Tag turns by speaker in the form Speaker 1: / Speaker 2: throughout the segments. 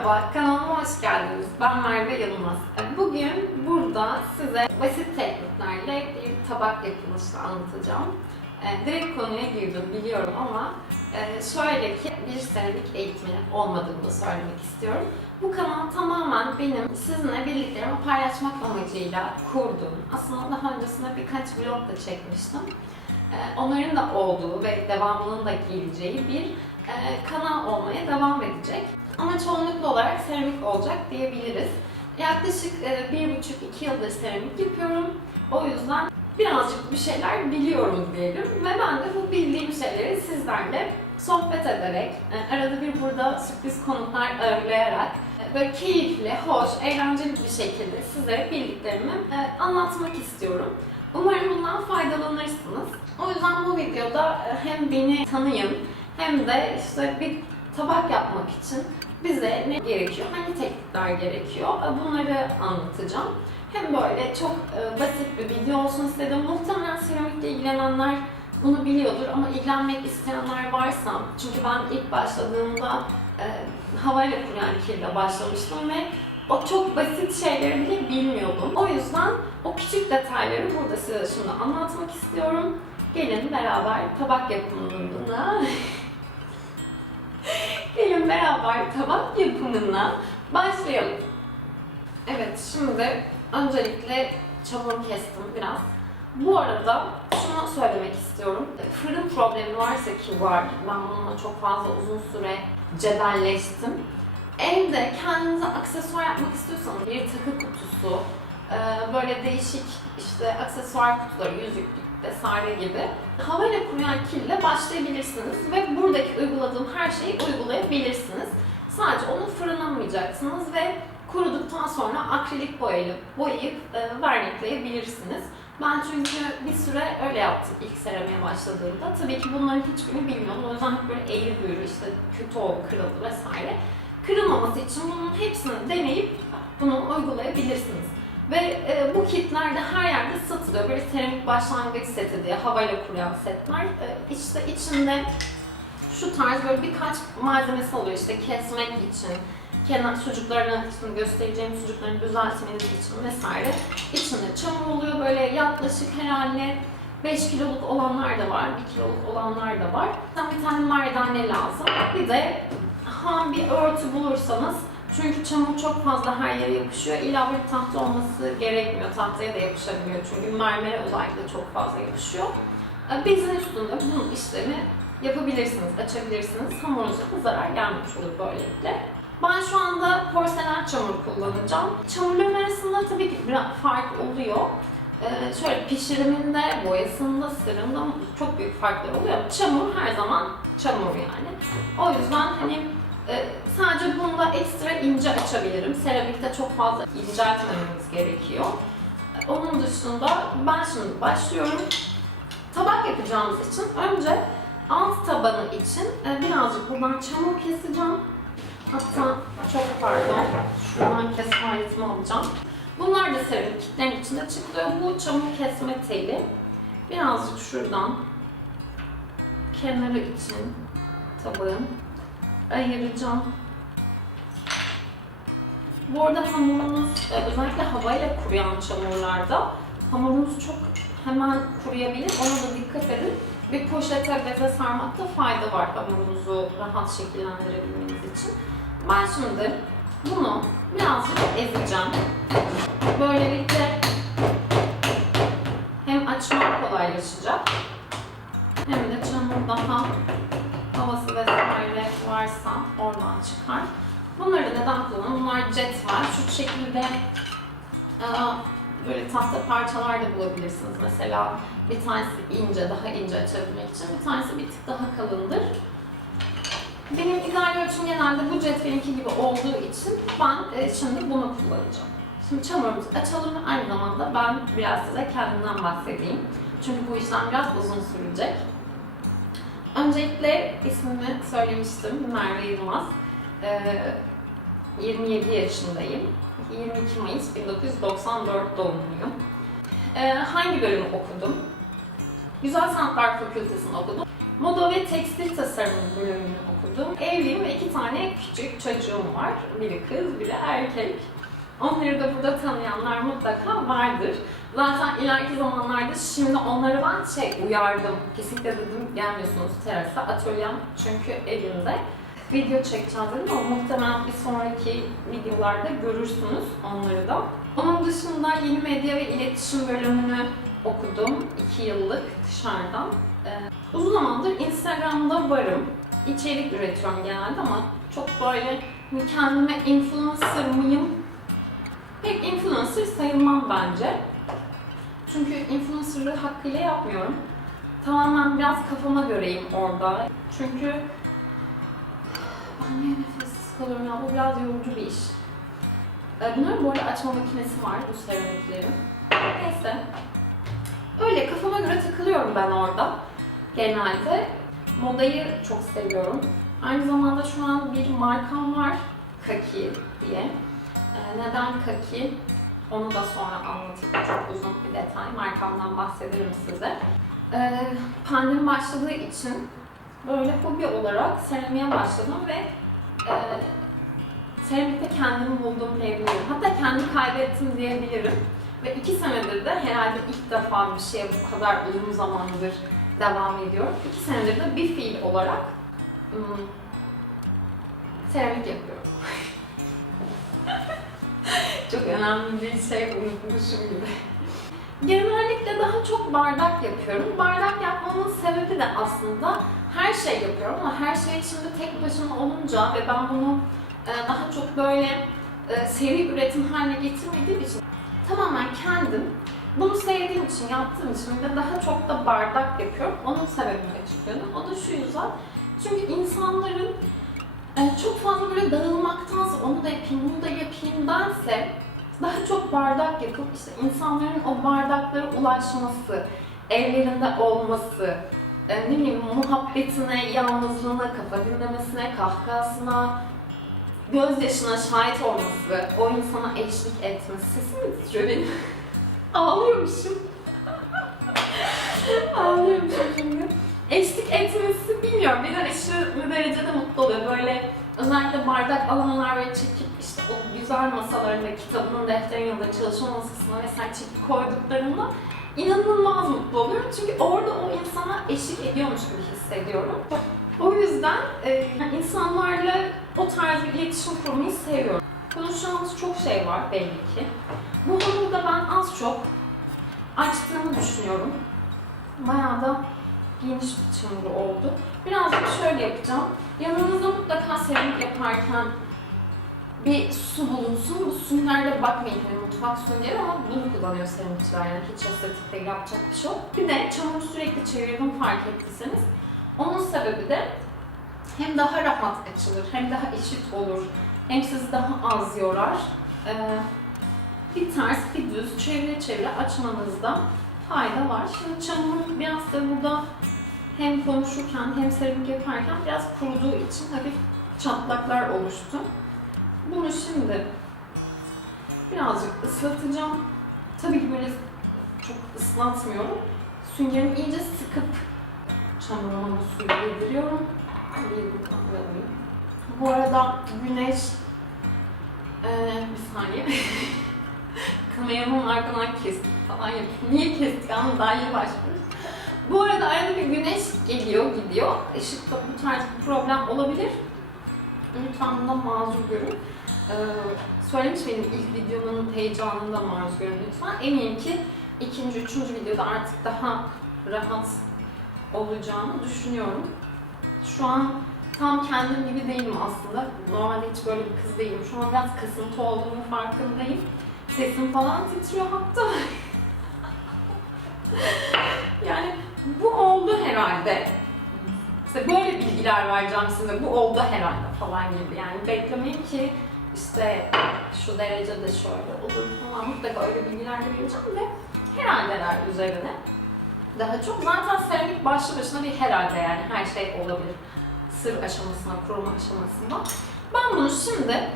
Speaker 1: Merhaba, kanalıma hoş geldiniz. Ben Merve Yılmaz. Bugün burada size basit tekniklerle bir tabak yapılışını anlatacağım. E, Direkt konuya girdim biliyorum ama e, şöyle ki bir seramik eğitmeni olmadığını da söylemek istiyorum. Bu kanal tamamen benim sizinle bildiklerimi paylaşmak amacıyla kurduğum, aslında daha öncesinde birkaç vlog da çekmiştim. E, Onların da olduğu ve devamının da geleceği bir e, kanal olmaya devam edecek. Ama çoğunlukla olarak seramik olacak diyebiliriz. Yaklaşık e, bir buçuk iki yıldır seramik yapıyorum. O yüzden birazcık bir şeyler biliyorum diyelim. Ve ben de bu bildiğim şeyleri sizlerle sohbet ederek, e, arada bir burada sürpriz konuklar ağırlayarak, e, böyle keyifli, hoş, eğlenceli bir şekilde size bildiklerimi e, anlatmak istiyorum. Umarım bundan faydalanırsınız. O yüzden bu videoda e, hem beni tanıyın hem de işte bir tabak yapmak için bize ne gerekiyor, hangi teknikler gerekiyor bunları anlatacağım. Hem böyle çok e, basit bir video olsun istedim. Muhtemelen seramikle ilgilenenler bunu biliyordur ama ilgilenmek isteyenler varsa, çünkü ben ilk başladığımda e, havayla kuruyan kirle başlamıştım ve o çok basit şeyleri bile bilmiyordum. O yüzden o küçük detayları burada size şimdi anlatmak istiyorum. Gelin beraber tabak yapımına Gelin beraber tabak yapımına başlayalım. Evet, şimdi öncelikle çamur kestim biraz. Bu arada şunu söylemek istiyorum. Fırın problemi varsa ki var, ben bununla çok fazla uzun süre cebelleştim. Evde kendinize aksesuar yapmak istiyorsanız bir takı kutusu, böyle değişik işte aksesuar kutuları, yüzüklük vesaire gibi havayla kuruyan kille başlayabilirsiniz ve buradaki uyguladığım her şeyi uygulayabilirsiniz. Sadece onu fırınlamayacaksınız ve kuruduktan sonra akrilik boyayla boyayıp e, vernikleyebilirsiniz. Ben çünkü bir süre öyle yaptım ilk seramiğe başladığımda. Tabii ki bunların hiçbirini bilmiyordum. O yüzden hep böyle eğri büğrü, işte kötü oldu, kırıldı vesaire. Kırılmaması için bunun hepsini deneyip bunu uygulayabilirsiniz. Ve e, bu kitler de her yerde satılıyor. Böyle seramik başlangıç seti diye havayla kuruyan setler. E, işte içinde şu tarz böyle birkaç malzemesi oluyor işte kesmek için, kenar sucuklarını şimdi göstereceğim sucuklarını düzeltmeniz için vesaire. İçinde çamur oluyor böyle yaklaşık herhalde 5 kiloluk olanlar da var, 1 kiloluk olanlar da var. Tam bir tane merdane lazım. Bir de ham bir örtü bulursanız çünkü çamur çok fazla her yere yapışıyor. İlla bir tahta olması gerekmiyor. Tahtaya da yapışabiliyor. Çünkü mermere özellikle çok fazla yapışıyor. Ee, Bezin üstünde bunun işlemi yapabilirsiniz, açabilirsiniz. Hamurunuza da zarar gelmemiş olur böylelikle. Ben şu anda porselen çamur kullanacağım. Çamurların arasında tabii ki biraz fark oluyor. Ee, şöyle pişiriminde, boyasında, sırında çok büyük farklar oluyor çamur her zaman çamur yani. O yüzden hani e, sadece bunda ekstra ince açabilirim. Seramikte çok fazla inceltmememiz gerekiyor. Onun dışında ben şimdi başlıyorum. Tabak yapacağımız için önce alt tabanı için e, birazcık buradan çamur keseceğim. Hatta çok pardon, şuradan kesme aletimi alacağım. Bunlar da seramik içinde çıkıyor. Bu çamur kesme teli. Birazcık şuradan kenarı için tabağın ayıracağım. Bu arada hamurunuz e, özellikle havayla kuruyan çamurlarda hamurunuz çok hemen kuruyabilir. Ona da dikkat edin. Bir poşete beze sarmakta fayda var hamurunuzu rahat şekillendirebilmeniz için. Ben şimdi bunu birazcık ezeceğim. Böylelikle hem açmak kolaylaşacak hem de çamur daha havası vesaire varsa oradan çıkar. Bunları neden kullanıyorum? Bunlar jet var. Şu şekilde e, böyle tahta parçalar da bulabilirsiniz. Mesela bir tanesi ince, daha ince açabilmek için. Bir tanesi bir tık daha kalındır. Benim ideal ölçüm genelde bu cetvelinki gibi olduğu için ben e, şimdi bunu kullanacağım. Şimdi çamurumuzu açalım ve aynı zamanda ben biraz size kendimden bahsedeyim. Çünkü bu işlem biraz uzun sürecek. Öncelikle ismimi söylemiştim. Merve Yılmaz. Ee, 27 yaşındayım. 22 Mayıs 1994 doğumluyum. Ee, hangi bölümü okudum? Güzel Sanatlar Fakültesini okudum. Moda ve tekstil tasarımı bölümünü okudum. Evliyim ve iki tane küçük çocuğum var. Biri kız, biri erkek. Onları da burada tanıyanlar mutlaka vardır. Zaten ileriki zamanlarda şimdi onları ben şey uyardım. Kesinlikle dedim gelmiyorsunuz terasa, atölyem çünkü evimde. Video çekeceğim dedim ama muhtemelen bir sonraki videolarda görürsünüz onları da. Onun dışında yeni medya ve iletişim bölümünü okudum. 2 yıllık dışarıdan. Ee, uzun zamandır Instagram'da varım. İçerik üretiyorum genelde ama çok böyle kendime influencer mıyım? Pek influencer sayılmam bence. Çünkü influencerlığı hakkıyla yapmıyorum. Tamamen biraz kafama göreyim orada. Çünkü ben niye nefessiz kalıyorum ya? Bu biraz yorucu bir iş. Ee, Bunların bu arada açma makinesi var bu seramiklerin. Neyse. Öyle kafama göre takılıyorum ben orada. Genelde. Modayı çok seviyorum. Aynı zamanda şu an bir markam var. Kaki diye. Ee, Neden Kaki? Onu da sonra anlatayım. Çok uzun bir detay. Markamdan bahsederim size. Ee, pandemi başladığı için böyle hobi olarak seramiğe başladım ve e, seramikte kendimi buldum diyebilirim. Hatta kendimi kaybettim diyebilirim. Ve iki senedir de herhalde ilk defa bir şeye bu kadar uzun zamandır devam ediyorum. İki senedir de bir fiil olarak ım, seramik yapıyorum. Çok önemli bir şey unutmuşum gibi. Genellikle daha çok bardak yapıyorum. Bardak yapmamın sebebi de aslında her şey yapıyorum ama her şey için de tek başıma olunca ve ben bunu e, daha çok böyle e, seri üretim haline getirmediğim için tamamen kendim bunu sevdiğim için, yaptığım için ve daha çok da bardak yapıyorum. Onun sebebini açıklıyorum. O da şu yüzden. Çünkü insanların e, çok fazla böyle dağılmaktansa onu da yapayım, bunu da yapayım dense daha çok bardak yapıp işte insanların o bardaklara ulaşması, evlerinde olması, e, ne bileyim muhabbetine, yalnızlığına, kafa dinlemesine, kahkahasına, gözyaşına şahit olması, o insana eşlik etmesi. Sesim mi titriyor benim? Ağlıyormuşum. Ağlıyormuşum şimdi. Eşlik etmesi bilmiyorum. Beni aşırı derecede mutlu oluyor. Böyle özellikle bardak alanlar böyle çekip işte o güzel masalarında kitabının, defterin ya da çalışma masasına vesaire çekip koyduklarında inanılmaz mutlu oluyorum. Çünkü orada o insana eşlik ediyormuş gibi hissediyorum. O yüzden e, insanlarla o tarz bir iletişim kurmayı seviyorum. Konuşacağımız çok şey var belli ki. Bu hamuru da ben az çok açtığımı düşünüyorum. Bayağı da geniş bir çamur oldu. Birazcık şöyle yapacağım. Yanınızda mutlaka seramik yaparken bir su bulunsun. Bu süngerle bakmayın hani mutfak süngeri ama bunu kullanıyor seramikçiler yani hiç estetik değil yapacak bir şey yok. Bir de çamuru sürekli çevirdim fark ettiyseniz. Onun sebebi de hem daha rahat açılır hem daha eşit olur hem sizi daha az yorar. Ee, bir ters bir düz çevire çevire açmanızda fayda var. Şimdi çamur biraz da burada hem konuşurken hem seramik yaparken biraz kuruduğu için hafif çatlaklar oluştu. Bunu şimdi birazcık ıslatacağım. Tabii ki böyle çok ıslatmıyorum. Süngerimi iyice sıkıp çamuruma bu suyu yediriyorum. Bu arada güneş ee, bir saniye. Kameramın arkadan kestik falan. Niye kestik ama daha başlıyoruz. Bu arada arada bir güneş geliyor gidiyor. Işıkta bu tarz bir problem olabilir. Lütfen bundan mazur görün. Ee, söylemiş miydim ilk videomun heyecanında maruz görün lütfen. Eminim ki ikinci, üçüncü videoda artık daha rahat olacağını düşünüyorum. Şu an tam kendim gibi değilim aslında. Normalde hiç böyle bir kız değilim. Şu an biraz kasıntı olduğumu farkındayım. Sesim falan titriyor hatta. yani bu oldu herhalde. İşte böyle bilgiler vereceğim size. Bu oldu herhalde falan gibi. Yani beklemeyin ki işte şu derecede şöyle olur falan. Mutlaka öyle bilgiler de vereceğim de herhaldeler üzerine. Daha çok zaten seramik başlı başına bir herhalde yani her şey olabilir. Sır aşamasına, kuruma aşamasında. Ben bunu şimdi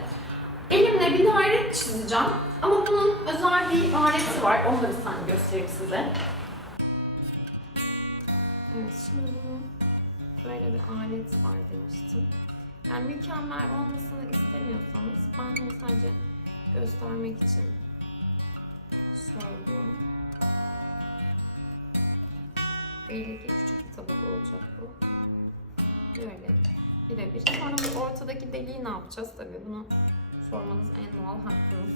Speaker 1: elimle bir daire çizeceğim. Ama bunun özel bir aleti var. Onu da bir saniye göstereyim size. Evet şimdi bunu böyle bir alet var demiştim. Yani mükemmel olmasını istemiyorsanız ben bunu sadece göstermek için söylüyorum. Belli ki küçük bir tabak olacak bu. Böyle birebir. Sonra bu ortadaki deliği ne yapacağız? Tabii bunu sormanız en doğal hakkınız.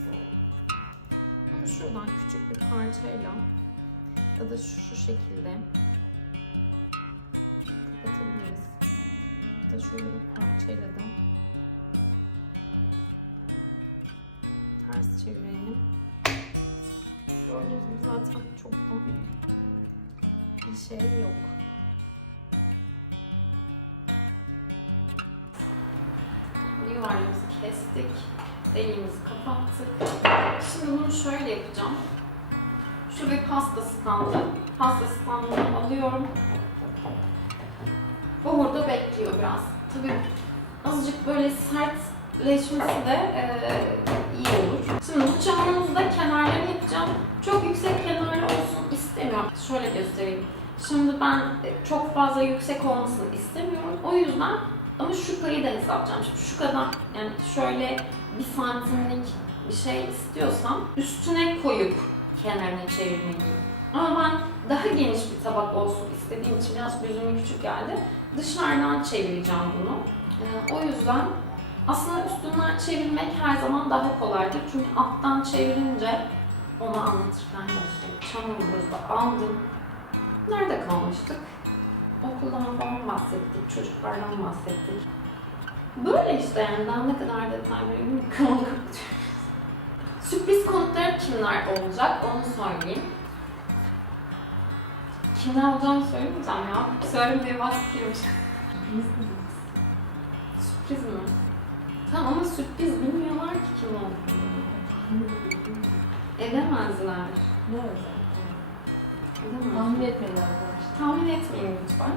Speaker 1: Bunu şuradan küçük bir parçayla ya da şu, şu şekilde kapatabiliriz. Hatta şöyle bir parçayla da ters çevirelim. Gördüğünüz gibi zaten çok da bir şey yok. Yuvarlağımızı kestik. Deliğimizi kapattık. Şimdi bunu şöyle yapacağım. Şu bir pasta standı. Pasta standını alıyorum. Bu burada bekliyor biraz. Tabii azıcık böyle sertleşmesi de eee, iyi olur. Şimdi bu çamurumuzda kenarlarını yapacağım. Çok yüksek kenarlı olsun istemiyorum. Şöyle göstereyim. Şimdi ben e, çok fazla yüksek olmasını istemiyorum. O yüzden ama şu payı da hesaplayacağım. Şimdi şu kadar yani şöyle bir santimlik bir şey istiyorsam üstüne koyup kenarını çevirmeliyim. Ama ben daha geniş bir tabak olsun istediğim için biraz gözüme küçük geldi. Dışarıdan çevireceğim bunu. Ee, o yüzden aslında üstünden çevirmek her zaman daha kolaydır. Çünkü alttan çevirince onu anlatırken göstereyim. Çamurumuzu da aldım. Nerede kalmıştık? Okuldan falan bahsettik, çocuklardan bahsettik. Böyle işte yani daha ne kadar detay vereyim. Sürpriz konuklarım kimler olacak onu söyleyeyim. Kimler olacağını söylemeyeceğim ya. Söyleyeyim diye bahsediyorum. Sürpriz mi? Tamam ama sürpriz bilmiyorlar ki kim olduğunu. Edemezler.
Speaker 2: Ne özel?
Speaker 1: Edemezler.
Speaker 2: Tahmin etmeyin arkadaşlar.
Speaker 1: Tahmin etmeyin lütfen.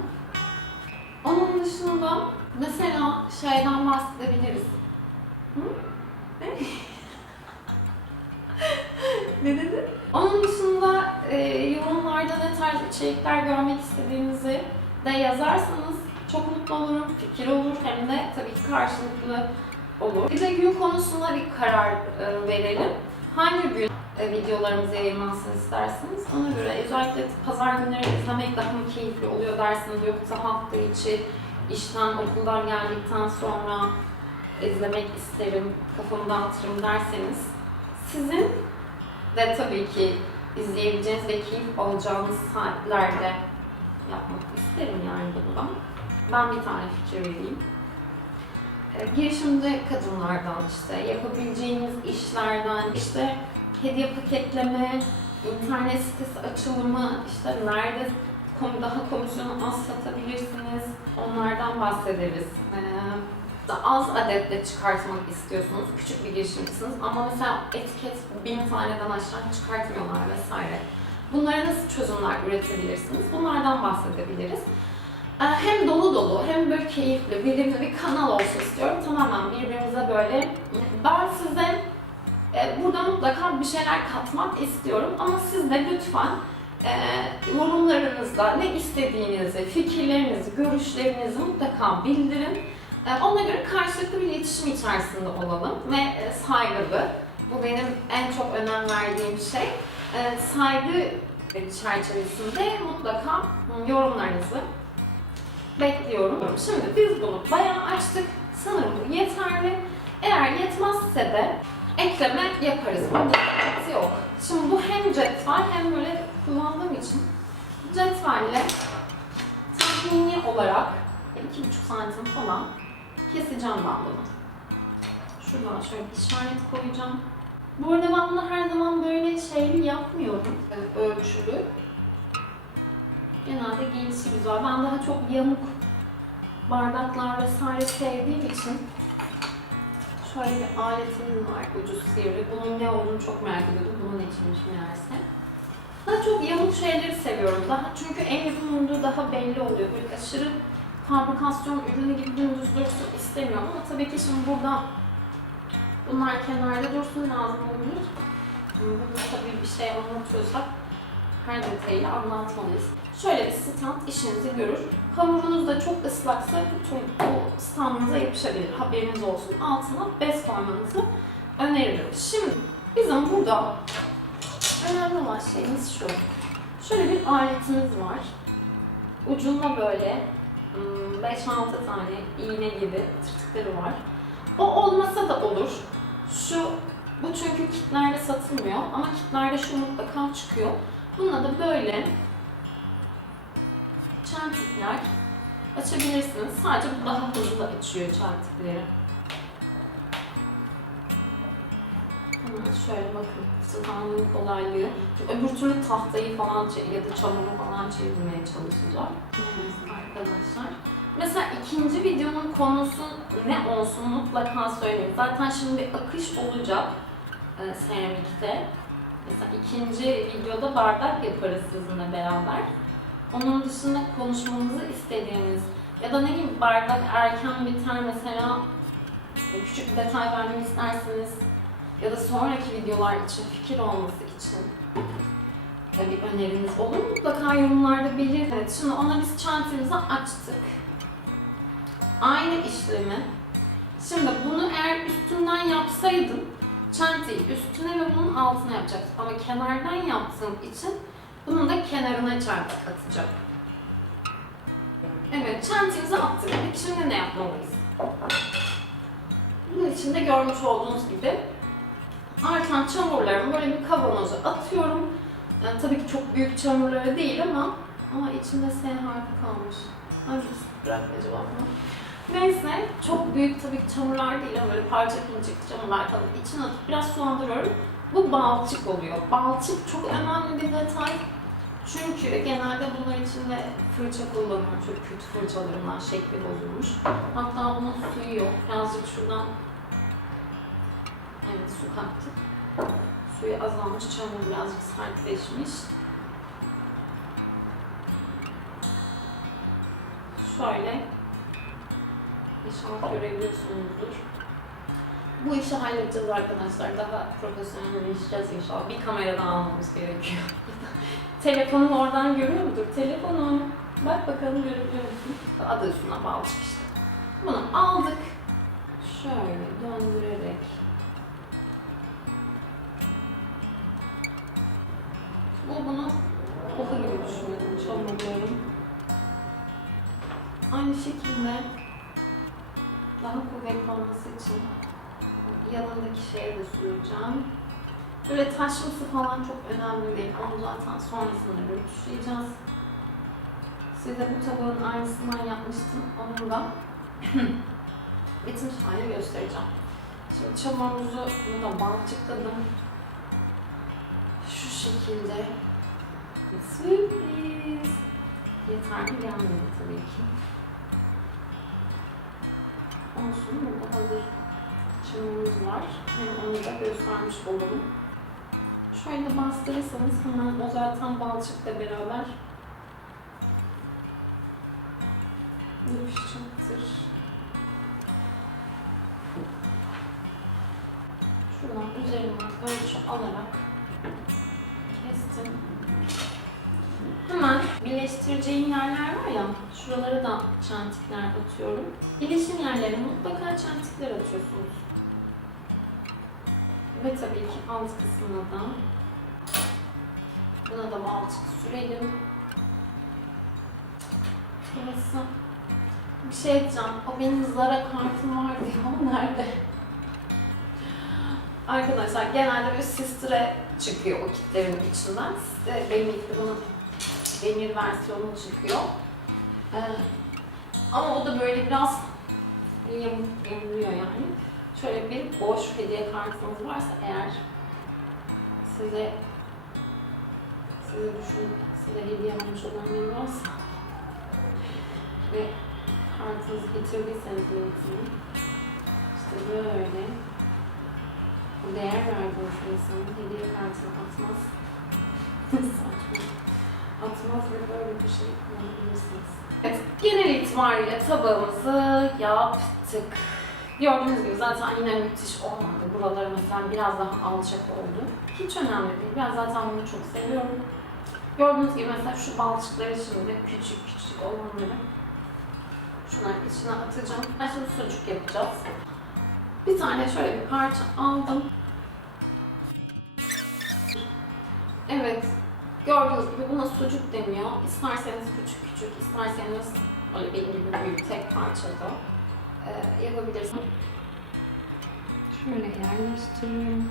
Speaker 1: Onun dışında mesela şeyden bahsedebiliriz. Hı? Ne? dedi? Onun dışında e, yorumlarda ne tarz içerikler görmek istediğinizi de yazarsanız çok mutlu olurum. Fikir olur hem de tabii ki karşılıklı olur. Bir de gün konusunda bir karar e, verelim. Hangi gün e, videolarımız yayınlansın isterseniz ona göre özellikle pazar günleri izlemek daha mı keyifli oluyor dersiniz yoksa hafta içi işten okuldan geldikten sonra izlemek isterim, kafamı dağıtırım derseniz sizin de tabii ki izleyebileceğiniz ve keyif alacağınız saatlerde yapmak isterim yani bunu. Ben bir tane fikir vereyim. E, Girişimci kadınlardan işte yapabileceğiniz işlerden işte hediye paketleme, internet sitesi açılımı, işte nerede daha komisyonu az satabilirsiniz, onlardan bahsederiz. Ee, az adetle çıkartmak istiyorsunuz, küçük bir girişimcisiniz ama mesela etiket bin taneden aşağı çıkartmıyorlar vesaire. Bunlara nasıl çözümler üretebilirsiniz? Bunlardan bahsedebiliriz. Ee, Hem dolu dolu hem böyle keyifli, verimli bir kanal olsun istiyorum. Tamamen birbirimize böyle. Ben size e, burada mutlaka bir şeyler katmak istiyorum ama siz de lütfen e, yorumlarınızda ne istediğinizi, fikirlerinizi, görüşlerinizi mutlaka bildirin. E, ona göre karşılıklı bir iletişim içerisinde olalım ve e, saygılı. Bu benim en çok önem verdiğim şey. E, saygı çerçevesinde mutlaka yorumlarınızı bekliyorum. Şimdi biz bunu bayağı açtık. Sanırım bu yeterli. Eğer yetmezse de ekleme yaparız. Bunda sıkıntı yok. Şimdi bu hem cetvel hem böyle kullandığım için cetvelle tahmini olarak 2,5 santim falan keseceğim bunu. Şuradan şöyle işaret koyacağım. Bu arada ben bunu her zaman böyle şeyli yapmıyorum. Ölçülü. Genelde gelişi güzel. Ben daha çok yamuk bardaklar vesaire sevdiğim için şöyle bir aletimiz var ucuz sivri. Bunun ne olduğunu çok merak ediyordum. Bunun içinmiş meğerse. Daha çok yamuk şeyleri seviyorum. Daha çünkü en yapımında daha belli oluyor. Böyle aşırı fabrikasyon ürünü gibi dümdüz dursun istemiyorum ama tabii ki şimdi burada bunlar kenarda dursun lazım olabilir. Burada tabii bir şey anlatıyorsak her detayıyla anlatmalıyız. şöyle bir stand işinizi görür. Hamurunuz da çok ıslaksa bütün bu standınıza yapışabilir. Haberiniz olsun. Altına bez koymanızı öneririm. Şimdi bizim burada önemli olan şeyimiz şu. Şöyle bir aletimiz var. Ucunda böyle 5-6 tane iğne gibi tırtıkları var. O olmasa da olur. Şu, bu çünkü kitlerde satılmıyor ama kitlerde şu mutlaka çıkıyor. Bununla da böyle çentikler açabilirsiniz. Sadece bu daha hızlı açıyor çentikleri. Şöyle bakın, sıkanlığın kolaylığı. Çünkü öbür türlü tahtayı falan ya da çamuru falan çevirmeye çalışacağım. Arkadaşlar. Mesela ikinci videonun konusu ne olsun mutlaka söyleyeyim. Zaten şimdi bir akış olacak e, seramikte. Mesela ikinci videoda bardak yaparız sizinle beraber. Onun dışında konuşmamızı istediğiniz ya da ne bileyim bardak erken biter mesela e, küçük bir detay vermek isterseniz ya da sonraki videolar için fikir olması için e, bir öneriniz olur mutlaka yorumlarda belirtin. Evet, şimdi ona biz çantamızı açtık. Aynı işlemi. Şimdi bunu eğer üstünden yapsaydım çantayı üstüne ve bunun altına yapacaktım. Ama kenardan yaptığım için bunun da kenarına çantak atacağım. Evet, çantayımızı attık. Şimdi ne yapmalıyız? Bunun içinde görmüş olduğunuz gibi artan çamurlarımı böyle bir kavanoza atıyorum. Yani tabii ki çok büyük çamurları değil ama ama içinde S harfi kalmış. Hangisi bırak acaba bunu? Neyse, çok büyük tabii ki çamurlar değil ama böyle parça pincik çamurlar kalıp içine atıp biraz sulandırıyorum. Bu balçık oluyor. Balçık çok önemli bir detay. Çünkü genelde bunlar içinde fırça kullanıyorum. Çok kötü fırçalarından şekli bozulmuş. Hatta bunun suyu yok. Birazcık şuradan evet su kattık. Suyu azalmış, çamur birazcık sertleşmiş. Şöyle İnşallah görebiliyorsunuzdur. Bu işi halledeceğiz arkadaşlar. Daha profesyonelleşeceğiz inşallah. Bir kameradan almamız gerekiyor. Telefonun oradan görüyor mudur? Telefonum. Bak bakalım görebiliyor musun? Adı üstüne balçık işte. Bunu aldık. Şöyle döndürerek. Bu bunu oku gibi düşünüyorum. Çamurluyorum. Aynı şekilde daha kuvvetli olması için yanındaki şeye de süreceğim. Böyle taşması falan çok önemli değil. Onu zaten sonrasında rötuşlayacağız. Size bu tabağın aynısından yapmıştım. Onu da bitmiş hali göstereceğim. Şimdi çamurumuzu bunu da balçıkladım. Şekilde. Sürpriz. Yeterli yanmıyor tabii ki. Olsun burada hazır çamurumuz var. Hem onu da göstermiş olalım. Şöyle bastırırsanız hemen o zaten balçıkla beraber yapışacaktır. Şuradan üzerinden ölçü alarak kestim. Hemen birleştireceğim yerler var ya, şuralara da çentikler atıyorum. Birleşim yerlerine mutlaka çentikler atıyorsunuz. Ve tabii ki alt kısmına da buna da balçık sürelim. Burası bir şey diyeceğim. O benim Zara kartım vardı ya. Nerede? Arkadaşlar genelde bir sistire çıkıyor o kitlerin içinden. Size benim bunun demir versiyonu çıkıyor. Ee, ama o da böyle biraz yamuk yamuluyor yani. Şöyle bir boş hediye kartınız varsa eğer size size düşün, size hediye almış olan biri varsa ve kartınızı getirdiyseniz yönetimi işte böyle değer verdiğiniz insanın hediye kartını atmaz saçma atmaz ve böyle bir şey kullanabilirsiniz. Evet, genel itibariyle tabağımızı yaptık. Gördüğünüz gibi zaten yine müthiş olmadı. Buraları mesela biraz daha alçak oldu. Hiç önemli değil. Ben zaten bunu çok seviyorum. Gördüğünüz gibi mesela şu balçıkları şimdi küçük küçük olanları şunların içine atacağım. Ben şimdi sucuk yapacağız. Bir tane şöyle bir parça aldım. Evet. Gördüğünüz gibi buna sucuk deniyor. İsterseniz küçük küçük, isterseniz böyle benim gibi büyük tek parçada e, yapabilirsiniz.
Speaker 2: Şöyle yerleştiriyorum.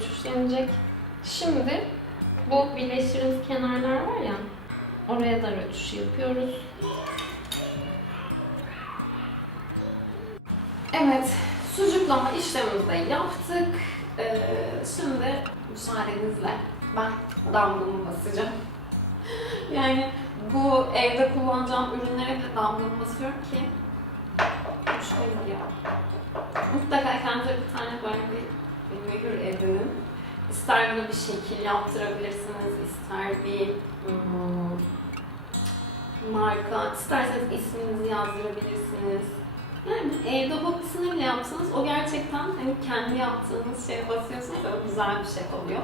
Speaker 1: Rötuşlanacak. Şimdi bu birleştirdiğimiz kenarlar var ya, oraya da rötuş yapıyoruz. Evet, sucuklama işlemimizi de yaptık. Ee, şimdi müsaadenizle ben damgamı basacağım. yani bu evde kullanacağım ürünlere de damgamı basıyorum ki şöyle ya. Mutlaka kendinize bir tane böyle mühür edinin. İster bunu bir şekil yaptırabilirsiniz, ister bir hmm, marka, isterseniz isminizi yazdırabilirsiniz. Yani evde hobisini bile yapsanız o gerçekten hani kendi yaptığınız şeye basıyorsunuz ve güzel bir şey oluyor.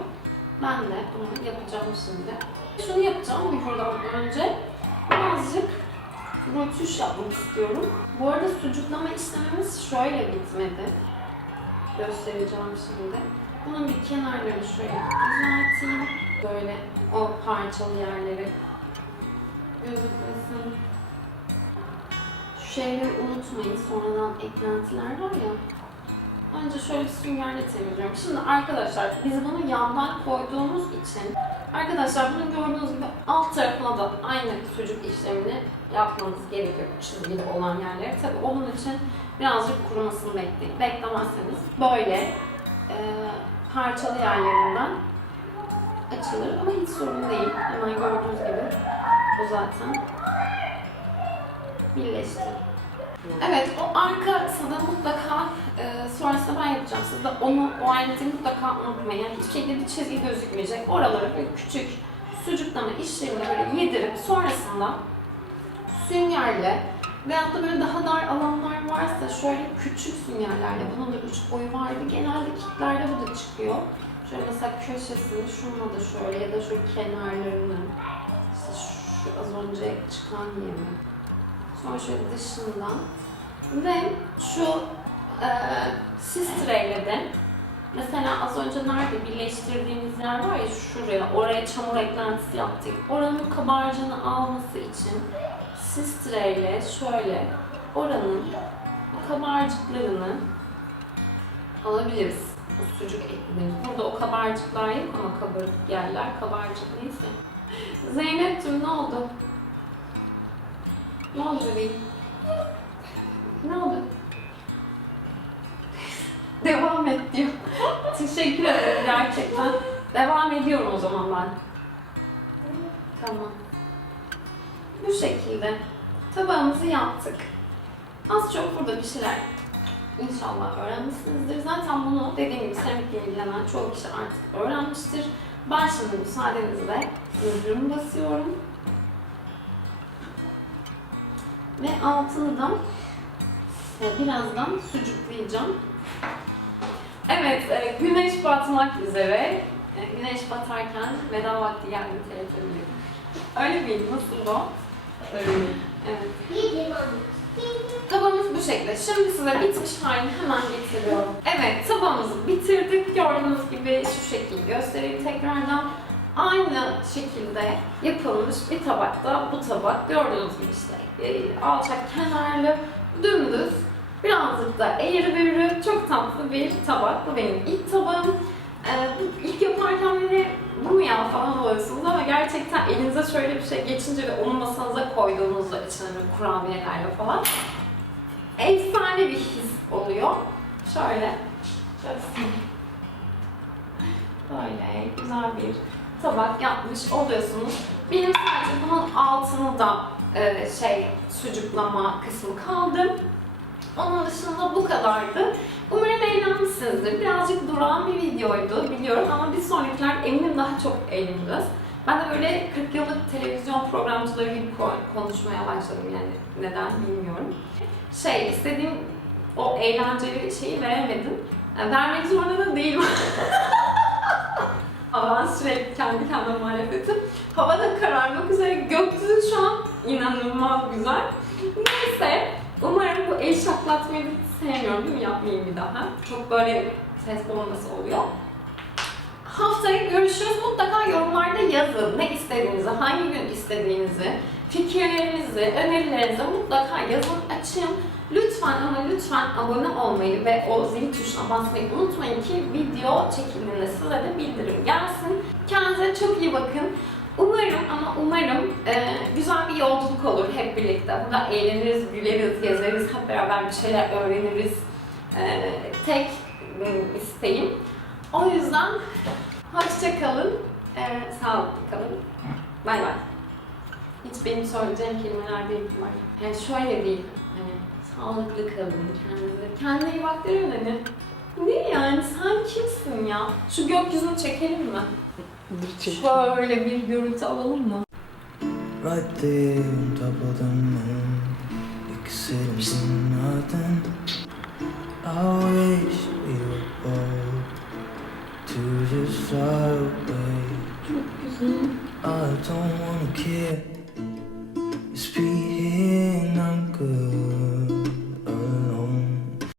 Speaker 1: Ben de bunu yapacağım şimdi. Şunu yapacağım mühürden önce. Birazcık rötuş yapmak istiyorum. Bu arada sucuklama işlemimiz şöyle bitmedi. Göstereceğim şimdi. Bunun bir kenarlarını şöyle düzelteyim. Böyle o parçalı yerleri gözükmesin. Şu şeyleri unutmayın. Sonradan eklentiler var ya. Önce şöyle bir süngerle temizliyorum. Şimdi arkadaşlar biz bunu yandan koyduğumuz için Arkadaşlar bunu gördüğünüz gibi alt tarafına da aynı sucuk işlemini yapmanız gerekiyor çizgili olan yerleri. Tabii onun için birazcık kurumasını bekleyin. Beklemezseniz böyle e, parçalı yerlerinden açılır ama hiç sorun değil. Hemen gördüğünüz gibi bu zaten birleşti. Evet, o arkası da mutlaka e, sonrasında ben yapacağım. Siz de onu, o aleti mutlaka unutmayın. Yani hiçbir şekilde bir çizgi gözükmeyecek. Oraları böyle küçük sucuklama işlemini böyle yedirip sonrasında süngerle veyahut da böyle daha dar alanlar varsa şöyle küçük süngerlerle, bunun da üç boyu vardı. Genelde kitlerde bu da çıkıyor. Şöyle mesela köşesini şununla da şöyle ya da şu kenarlarını, işte şu az önce çıkan yeri. Sonra şöyle dışından ve şu e, sistreyle de mesela az önce nerede birleştirdiğimiz yer var ya şuraya, oraya çamur eklentisi yaptık. Oranın kabarcığını alması için sistreyle şöyle oranın bu kabarcıklarını alabiliriz. Bu sucuk eklediğimiz. Burada o kabarcıklar yok ama kabarık yerler, kabarcık neyse. Zeynep'cim ne oldu? Ne oldu bebeğim? Ne oldu? Devam et diyor. Teşekkür ederim gerçekten. Devam ediyorum o zaman ben. Tamam. Bu şekilde tabağımızı yaptık. Az çok burada bir şeyler inşallah öğrenmişsinizdir. Zaten bunu dediğim gibi seramikle ilgilenen çoğu kişi artık öğrenmiştir. Ben şimdi müsaadenizle mührümü basıyorum. Ve altını da e, birazdan sucuklayacağım. Evet, e, güneş batmak üzere. E, Güneş batarken veda vakti geldi TRT'nin. Öyle miydi? Nasıl o? Evet. Tabağımız bu şekilde. Şimdi size bitmiş halini hemen getiriyorum. Evet, tabağımızı bitirdik. Gördüğünüz gibi şu şekilde göstereyim tekrardan. Aynı şekilde yapılmış bir tabakta bu tabak gördüğünüz gibi işte e, alçak kenarlı, dümdüz, birazcık da eğri büğrü, çok tatlı bir tabak. Bu benim ilk tabağım. Ee, ilk yaparken beni bu mu ya falan oluyorsunuz ama gerçekten elinize şöyle bir şey geçince ve onu masanıza koyduğunuzda içine kurabiyelerle falan efsane bir his oluyor. Şöyle. Böyle güzel bir tabak yapmış oluyorsunuz. Benim sadece bunun altını da e, şey sucuklama kısmı kaldı. Onun dışında bu kadardı. Umarım eğlenmişsinizdir. Birazcık durağan bir videoydu biliyorum ama bir sonrakiler eminim daha çok eğleneceğiz. Ben de böyle 40 yıllık televizyon programcıları gibi ko- konuşmaya başladım yani neden bilmiyorum. Şey istediğim o eğlenceli şeyi veremedim. Yani vermek zorunda da değilim. Ben sürekli kendi kendime muhalefetim. Hava da kararmak üzere. Gökyüzü şu an inanılmaz güzel. Neyse. Umarım bu el şaklatmayı sevmiyorum değil mi? Yapmayayım bir daha. Çok böyle ses bombası oluyor. Haftaya görüşürüz. Mutlaka yorumlarda yazın. Ne istediğinizi, hangi gün istediğinizi, fikirlerinizi, önerilerinizi mutlaka yazın, açın. Lütfen ama lütfen abone olmayı ve o zil tuşuna basmayı unutmayın ki video çekildiğinde size de bildirim gelsin. Kendinize çok iyi bakın. Umarım ama umarım e, güzel bir yolculuk olur hep birlikte. Burada eğleniriz, güleriz, gezeriz, hep beraber bir şeyler öğreniriz. E, tek e, isteğim. O yüzden hoşça kalın, e, sağlıklı kalın. Bay bay. Hiç benim söyleyeceğim kelimeler değil bunlar. Yani şöyle değil, hani sağlıklı kalın, kendinize, kendine iyi bak derim hani. Ne yani sen kimsin ya? Şu gökyüzünü çekelim mi? Şöyle bir görüntü alalım mı?
Speaker 3: Right there on top of the moon, you can sit and see nothing. I wish we were bold to just fly away.
Speaker 1: Çok güzel.
Speaker 3: I don't wanna care. It's peace